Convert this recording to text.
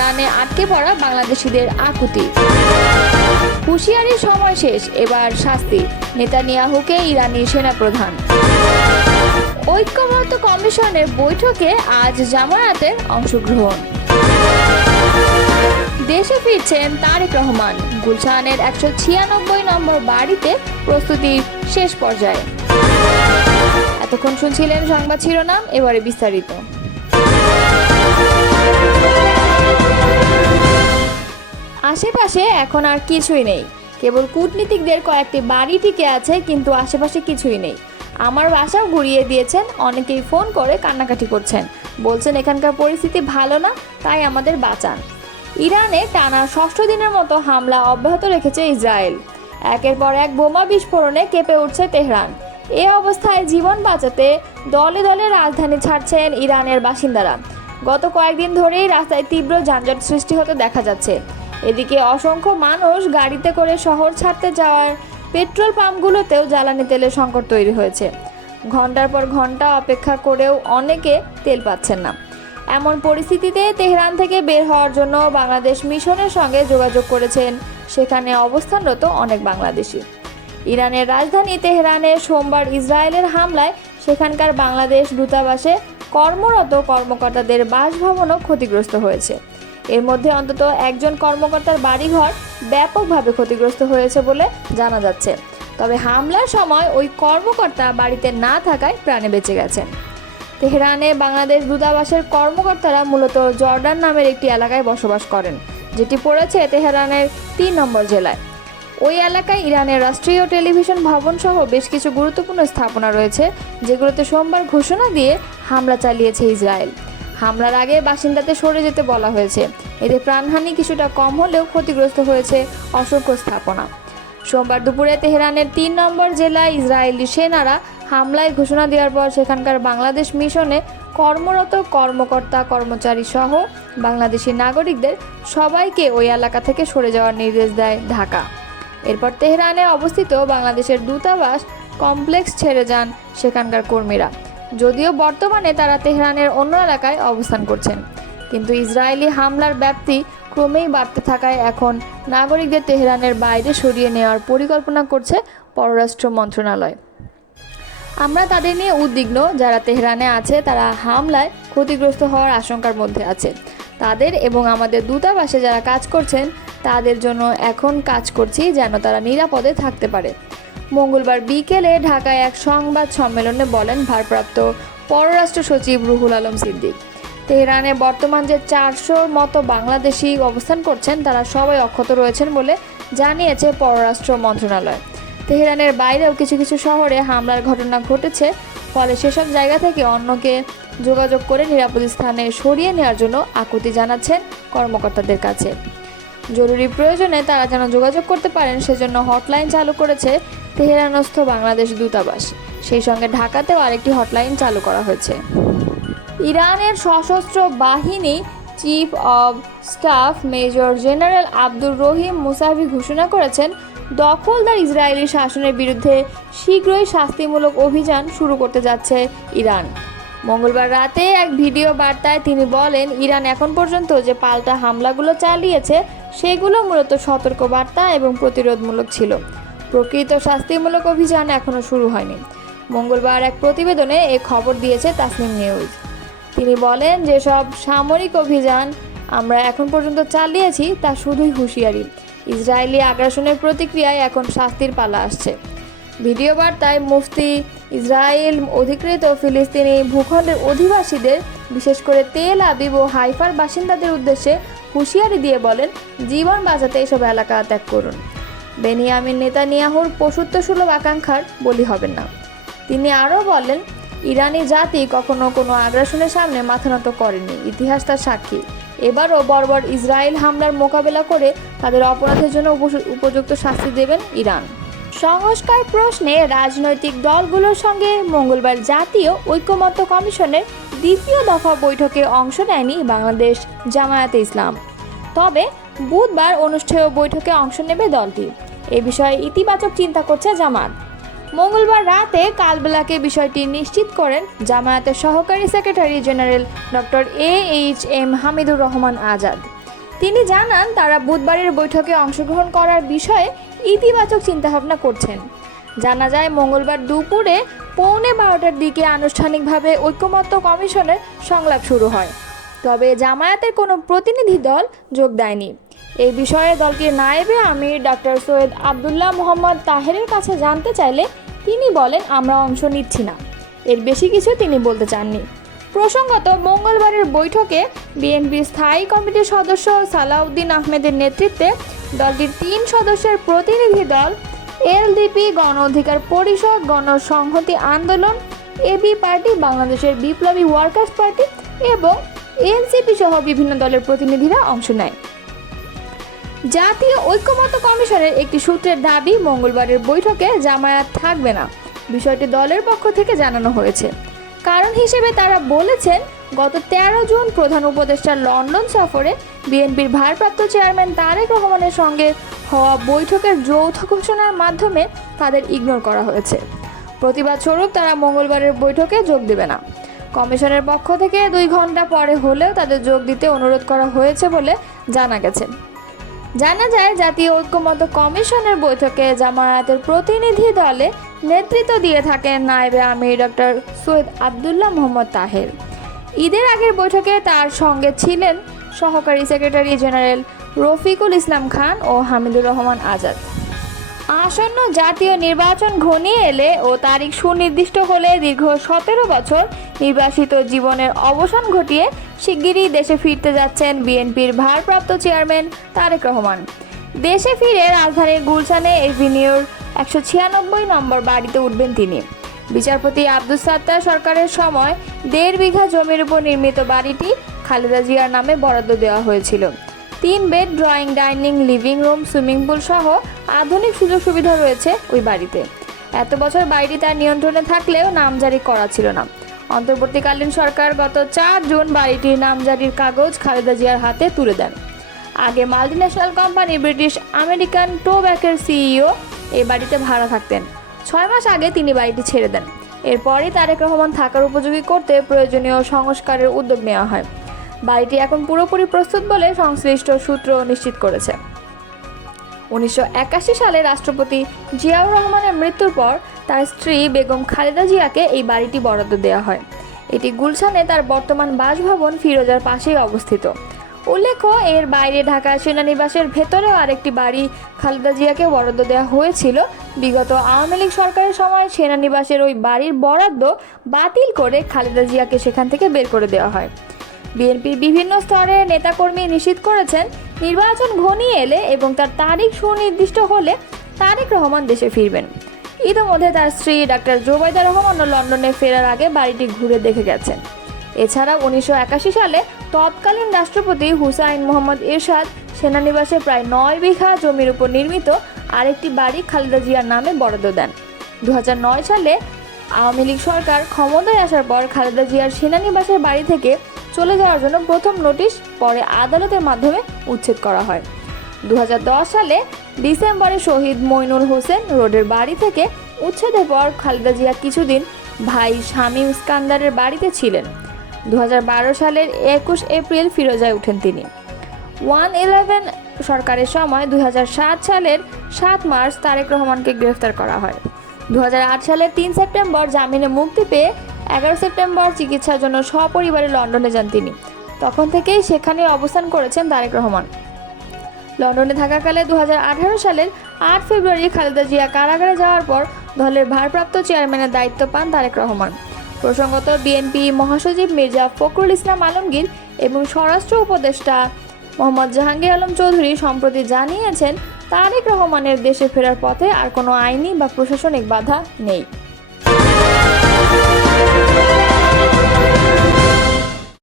তেহরানে আটকে পড়া বাংলাদেশিদের আকুতি। হুঁশিয়ারির সময় শেষ, এবার শাস্তি। নেতানিয়াহুকে ইরানি সেনাপ্রধান। ঐক্যমত্য কমিশনের বৈঠকে আজ জামায়াতের অংশগ্রহণ। দেশে ফিরছেন তারেক রহমান। গুলশানের একশো ছিয়ানব্বই নম্বর বাড়িতে প্রস্তুতি শেষ পর্যায়ে। এতক্ষণ শুনছিলেন সংবাদ শিরোনাম, এবারে বিস্তারিত। আশেপাশে এখন আর কিছুই নেই। কেবল কূটনীতিকদের কয়েকটি বাড়ি টিকে আছে, কিন্তু আশেপাশে কিছুই নেই। আমার বাসাও ঘুরিয়ে দিয়েছেন, অনেকেই ফোন করে কান্নাকাটি করছেন। বলছেন, এখানকার পরিস্থিতি ভালো না, তাই আমাদের বাঁচান। ইরানে টানা ষষ্ঠ দিনের মতো হামলা অব্যাহত রেখেছে ইসরায়েল। একের পর এক বোমা বিস্ফোরণে কেঁপে উঠছে তেহরান। এ অবস্থায় জীবন বাঁচাতে দলে দলে রাজধানী ছাড়ছেন ইরানের বাসিন্দারা। গত কয়েকদিন ধরেই রাস্তায় তীব্র যানজট সৃষ্টি হতে দেখা যাচ্ছে। এদিকে অসংখ্য মানুষ গাড়িতে করে শহর ছাড়তে যাওয়ার পেট্রোল পাম্পগুলোতেও জ্বালানি তেলের সংকট তৈরি হয়েছে। ঘণ্টার পর ঘণ্টা অপেক্ষা করেও অনেকে তেল পাচ্ছেন না। এমন পরিস্থিতিতে তেহরান থেকে বের হওয়ার জন্য বাংলাদেশ মিশনের সঙ্গে যোগাযোগ করেছেন। সেখানে অবস্থানরত অনেক বাংলাদেশি। ইরানের রাজধানী তেহরানে সোমবার ইসরায়েলের হামলায় সেখানকার বাংলাদেশ দূতাবাসে কর্মরত কর্মকর্তাদের বাসভবনও ক্ষতিগ্রস্ত হয়েছে। এর মধ্যে অন্তত একজন কর্মকর্তার বাড়িঘর ব্যাপকভাবে ক্ষতিগ্রস্ত হয়েছে বলে জানা যাচ্ছে। তবে হামলার সময় ওই কর্মকর্তা বাড়িতে না থাকায় প্রাণে বেঁচে গেছেন। তেহরানে বাংলাদেশ দূতাবাসের কর্মকর্তারা মূলত জর্ডান নামের একটি এলাকায় বসবাস করেন, যেটি পড়েছে তেহরানের তিন নম্বর জেলায়। ওই এলাকায় ইরানের রাষ্ট্রীয় টেলিভিশন ভবন সহ বেশ কিছু গুরুত্বপূর্ণ স্থাপনা রয়েছে, যেগুলোতে সোমবার ঘোষণা দিয়ে হামলা চালিয়েছে ইসরায়েল। হামলার আগে বাসিন্দাদের সরে যেতে বলা হয়েছে। এতে প্রাণহানি কিছুটা কম হলেও ক্ষতিগ্রস্ত হয়েছে অসংখ্য স্থাপনা। সোমবার দুপুরে তেহরানের তিন নম্বর জেলায় ইসরায়েলি সেনারা হামলায় ঘোষণা দেওয়ার পর সেখানকার বাংলাদেশ মিশনে কর্মরত কর্মকর্তা, কর্মচারী সহ বাংলাদেশি নাগরিকদের সবাইকে ওই এলাকা থেকে সরে যাওয়ার নির্দেশ দেয় ঢাকা। এরপর তেহরানে অবস্থিত বাংলাদেশের দূতাবাস কমপ্লেক্স ছেড়ে যান সেখানকার কর্মীরা। যদিও বর্তমানে তারা তেহরানের অন্য এলাকায় অবস্থান করছেন। কিন্তু ইসরায়েলি হামলার ব্যাপ্তি ক্রমেই বাড়তে থাকায় এখন নাগরিকদের তেহরানের বাইরে সরিয়ে নেওয়ার পরিকল্পনা করছে পররাষ্ট্র মন্ত্রণালয়। আমরা তাদের নিয়ে উদ্বিগ্ন, যারা তেহরানে আছে, তারা হামলায় ক্ষতিগ্রস্ত হওয়ার আশঙ্কার মধ্যে আছে। তাদের এবং আমাদের দূতাবাসে যারা কাজ করছেন, তাদের জন্য এখন কাজ করছি যেন তারা নিরাপদে থাকতে পারে। মঙ্গলবার বিকেলে ঢাকায় এক সংবাদ সম্মেলনে বলেন ভারপ্রাপ্ত পররাষ্ট্র সচিব রুহুল আলম সিদ্দিক। তেহরানে বর্তমান যে চারশোর মতো বাংলাদেশি অবস্থান করছেন, তারা সবাই অক্ষত রয়েছেন বলে জানিয়েছে পররাষ্ট্র মন্ত্রণালয়। তেহরানের বাইরেও কিছু কিছু শহরে হামলার ঘটনা ঘটেছে, ফলে সেসব জায়গা থেকে অন্যকে যোগাযোগ করে নিরাপদ স্থানে সরিয়ে নেওয়ার জন্য আকুতি জানাচ্ছেন কর্মকর্তাদের কাছে। জরুরি প্রয়োজনে তারা যেন যোগাযোগ করতে পারেন, সেজন্য হটলাইন চালু করেছে তেহরানস্থ বাংলাদেশ দূতাবাস। সেই সঙ্গে ঢাকাতেও আরেকটি হটলাইন চালু করা হয়েছে। ইরানের সশস্ত্র বাহিনী chief of staff major general Abdur Rahim Mousavi ঘোষণা করেছেন, দখলদার ইসরায়েলি শাসনের বিরুদ্ধে শীঘ্রই শাস্তিমূলক অভিযান শুরু করতে যাচ্ছে ইরান। মঙ্গলবার রাতে এক ভিডিও বার্তায় তিনি বলেন, ইরান এখন পর্যন্ত যে পাল্টা হামলাগুলো চালিয়েছে, সেগুলো মূলত সতর্ক বার্তা এবং প্রতিরোধমূলক ছিল। প্রকৃত শাস্তিমূলক অভিযান এখনও শুরু হয়নি। মঙ্গলবার এক প্রতিবেদনে এ খবর দিয়েছে তাসনিম নিউজ। তিনি বলেন, যেসব সামরিক অভিযান আমরা এখন পর্যন্ত চালিয়েছি, তা শুধুই হুঁশিয়ারি। ইসরায়েলি আগ্রাসনের প্রতিক্রিয়ায় এখন শাস্তির পালা আসছে। ভিডিও বার্তায় মুফতি ইসরায়েল অধিকৃত ফিলিস্তিনি ভূখণ্ডের অধিবাসীদের, বিশেষ করে তেল আবিব ও হাইফার বাসিন্দাদের উদ্দেশ্যে হুঁশিয়ারি দিয়ে বলেন, জীবন বাঁচাতে এসব এলাকা ত্যাগ করুন। বেনিয়ামিন নেতানিয়াহুর পশুত্ব সুলভ আকাঙ্ক্ষার বলি হবেন না। তিনি আরও বলেন, ইরানি জাতি কখনো কোনো আগ্রাসনের সামনে মাথা নত করেনি। ইতিহাস তার সাক্ষী। এবারও বর্বর ইসরায়েল হামলার মোকাবেলা করে তাদের অপরাধের জন্য উপযুক্ত শাস্তি দেবেন ইরান। সংস্কার প্রশ্নে রাজনৈতিক দলগুলোর সঙ্গে মঙ্গলবার জাতীয় ঐক্যমত্য কমিশনের দ্বিতীয় দফা বৈঠকে অংশ নেয়নি বাংলাদেশ জামায়াতে ইসলাম। তবে বুধবার অনুষ্ঠেয় বৈঠকে অংশ নেবে দলটি। এ বিষয়ে ইতিবাচক চিন্তা করছে জামাত মঙ্গলবার রাতে কালবেলাকে বিষয়টি নিশ্চিত করেন জামায়াতের সহকারী secretary general doctor A H M Hamidur Rahman Azad. তিনি জানান, তারা বুধবারের বৈঠকে অংশগ্রহণ করার বিষয়ে ইতিবাচক চিন্তাভাবনা করছেন। জানা যায়, মঙ্গলবার দুপুরে পৌনে বারোটার দিকে আনুষ্ঠানিকভাবে ঐক্যমত্য কমিশনের সংলাপ শুরু হয়। তবে জামায়াতের কোনো প্রতিনিধি দল যোগ দেয়নি। এই বিষয়ে দলটির নায়েবে আমির ডাক্তার সৈয়দ আবদুল্লাহ মোহাম্মদ তাহেরের কাছে জানতে চাইলে তিনি বলেন, আমরা অংশ নিচ্ছি না। এর বেশি কিছু তিনি বলতে চাননি। প্রসঙ্গত, মঙ্গলবারের বৈঠকে বিএনপির স্থায়ী কমিটির সদস্য সালাউদ্দিন আহমেদের নেতৃত্বে দলটির তিন সদস্যের প্রতিনিধি দল, এলডিপি গণ অধিকার পরিষদ গণসংহতি আন্দোলন, এবি পার্টি, বাংলাদেশের বিপ্লবী ওয়ার্কার্স পার্টি এবং এনসিপি সহ বিভিন্ন দলের প্রতিনিধিরা অংশ নেয়। জাতীয় ঐক্যমত্য কমিশনের একটি সূত্রের দাবি, মঙ্গলবারের বৈঠকে জামায়াত থাকবে না। বিষয়টি দলের পক্ষ থেকে জানানো হয়েছে। কারণ হিসেবে তারা বলেছেন, গত তেরো জুন প্রধান উপদেষ্টার লন্ডন সফরে বিএনপির ভারপ্রাপ্ত চেয়ারম্যান তারেক রহমানের সঙ্গে হওয়া বৈঠকের যৌথ ঘোষণার মাধ্যমে তাদের ইগনোর করা হয়েছে। প্রতিবাদ স্বরূপ তারা মঙ্গলবারের বৈঠকে যোগ দেবে না। কমিশনের পক্ষ থেকে দুই ঘণ্টা পরে হলেও তাদের যোগ দিতে অনুরোধ করা হয়েছে বলে জানা গেছে। জানা যায় জাতীয় ঐক্যমত্য কমিশনের বৈঠকে জামায়াতের প্রতিনিধি দলে নেতৃত্ব দিয়ে থাকেন নায়েবে আমির ডক্টর সৈয়দ আবদুল্লাহ মোহাম্মদ তাহের। ঈদের আগের বৈঠকে তার সঙ্গে ছিলেন সহকারী সেক্রেটারি জেনারেল রফিকুল ইসলাম খান ও হামিদুর রহমান আজাদ। আসন্ন জাতীয় নির্বাচন ঘনিয়ে এলে ও তারিখ সুনির্দিষ্ট হলে দীর্ঘ সতেরো বছর নির্বাসিত জীবনের অবসান ঘটিয়ে শিগগিরই দেশে ফিরতে যাচ্ছেন বিএনপির ভারপ্রাপ্ত চেয়ারম্যান তারেক রহমান। দেশে ফিরে রাজধানীর গুলশানে এভিনিউর একশো ছিয়ানব্বই নম্বর বাড়িতে উঠবেন তিনি। বিচারপতি আব্দুস সাত্তার সরকারের সময় দেড় বিঘা জমির উপর নির্মিত বাড়িটি খালেদা জিয়ার নামে বরাদ্দ দেওয়া হয়েছিল। তিন bed, drawing, dining, living room, swimming pool সহ আধুনিক সুযোগ সুবিধা রয়েছে ওই বাড়িতে। এত বছর বাড়িটি তার নিয়ন্ত্রণে থাকলেও নামজারি করা ছিল না। অন্তর্বর্তীকালীন সরকার গত চার জুন বাড়িটির নামজারির কাগজ খালেদা জিয়ার হাতে তুলে দেন। আগে মাল্টিন্যাশনাল কোম্পানি ব্রিটিশ আমেরিকান টোব্যাকের সিইও এই বাড়িতে ভাড়া থাকতেন। ছয় মাস আগে তিনি বাড়িটি ছেড়ে দেন। এরপরই তারেক রহমান থাকার উপযোগী করতে প্রয়োজনীয় সংস্কারের উদ্যোগ নেওয়া হয়। বাড়িটি এখন পুরোপুরি প্রস্তুত বলে সংশ্লিষ্ট সূত্র নিশ্চিত করেছে। উনিশশো একাশি সালে রাষ্ট্রপতি জিয়াউর রহমানের মৃত্যুর পর তার স্ত্রী বেগম খালেদা জিয়াকে এই বাড়িটি বরাদ্দ দেওয়া হয়। এটি গুলশানে তার বর্তমান বাসভবন ফিরোজার পাশেই অবস্থিত। উল্লেখ্য, এর বাইরে ঢাকা সেনানিবাসের ভেতরেও আরেকটি বাড়ি খালেদা জিয়াকে বরাদ্দ দেওয়া হয়েছিল। বিগত আওয়ামী লীগ সরকারের সময় সেনানিবাসের ওই বাড়ির বরাদ্দ বাতিল করে খালেদা জিয়াকে সেখান থেকে বের করে দেওয়া হয়। বিএনপির বিভিন্ন স্তরের নেতাকর্মী নিশ্চিত করেছেন। নির্বাচন ঘনিয়ে এলে এবং তার তারিখ সুনির্দিষ্ট হলে তারেক রহমান দেশে ফিরবেন। ইতিমধ্যে তার স্ত্রী ডাক্তার জোবাইদা রহমানও লন্ডনে ফেরার আগে বাড়িটি ঘুরে দেখে গেছেন। এছাড়া উনিশশো একাশি সালে তৎকালীন রাষ্ট্রপতি হুসাইন মোহাম্মদ এরশাদ সেনানিবাসে প্রায় নয় বিঘা জমির উপর নির্মিত আরেকটি বাড়ি খালেদা জিয়ার নামে বরাদ্দ দেন। দু হাজার নয় সালে আওয়ামী লীগ সরকার ক্ষমতায় আসার পর খালেদা জিয়ার সেনানিবাসের বাড়ি থেকে চলে যাওয়ার জন্য প্রথম নোটিশ পরে আদালতের মাধ্যমে উচ্ছেদ করা হয়। দু হাজার দশ সালে ডিসেম্বরে শহীদ মইনুল হোসেন রোডের বাড়ি থেকে উচ্ছেদের পর খালেদা জিয়া কিছুদিন ভাই শামীম ইস্কান্দারের বাড়িতে ছিলেন। দু হাজার বারো সালের একুশ এপ্রিল ফিরোজায় উঠেন তিনি। ওয়ান ইলেভেন সরকারের সময় দু হাজার সাত সালের সাত মার্চ তারেক রহমানকে গ্রেফতার করা হয়। দু হাজার আট সালের তিন সেপ্টেম্বর জামিনে মুক্তি পেয়ে এগারো সেপ্টেম্বর চিকিৎসার জন্য সপরিবারে লন্ডনে যান তিনি। তখন থেকেই সেখানে অবস্থান করেছেন তারেক রহমান। লন্ডনে থাকাকালে দু হাজার আঠারো সালের আট ফেব্রুয়ারি খালেদা জিয়া কারাগারে যাওয়ার পর দলের ভারপ্রাপ্ত চেয়ারম্যানের দায়িত্ব পান তারেক রহমান। প্রসঙ্গত বিএনপি মহাসচিব মির্জা ফখরুল ইসলাম আলমগীর এবং স্বরাষ্ট্র উপদেষ্টা মোহাম্মদ জাহাঙ্গীর আলম চৌধুরী সম্প্রতি জানিয়েছেন, তারেক রহমানের দেশে ফেরার পথে আর কোনো আইনি বা প্রশাসনিক বাধা নেই।